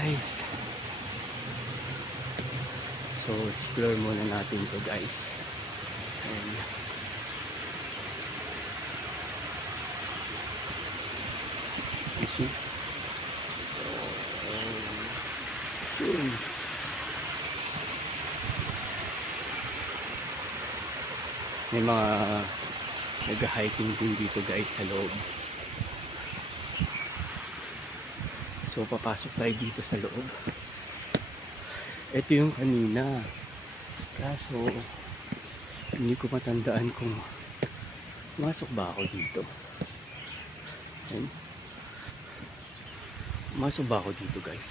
guys. So explore muna natin to guys. And you see, yun. May mga nag-hiking din dito guys sa loob. So papasok tayo dito sa loob. Ito yung kanina, kaso hindi ko matandaan kung masok ba ako dito. Ayan. Masok ba ako dito guys?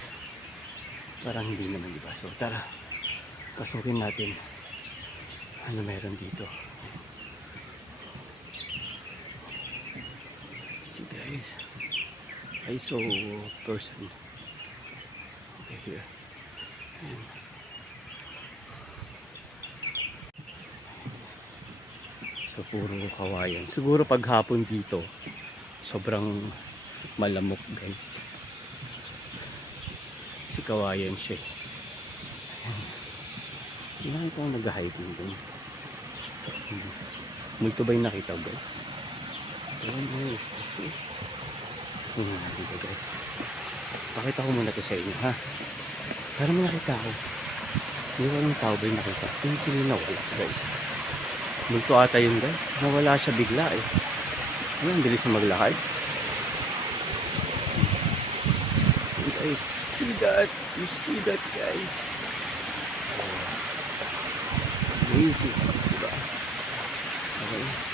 Parang hindi naman, diba? So tara, pasukin natin ano meron dito. See guys, I saw a person over here. Ayan. So puro kawayan. Siguro pag hapon dito sobrang malamok guys. Si kawayan siya. Ayan. Nakita ko nag-hiking dun. Multo ba yung nakita guys? Ayan guys. Dito guys. Pakita ko muna to sa inyo ha. Para may nakita ko. Hindi ko anong tao ba yung nakita. Hindi nawala guys. Multo ata yun guys. Nawala siya bigla eh. Ayan, ang bilis na maglakad. You guys see that? You see that guys? Amazing. Diba? Okay.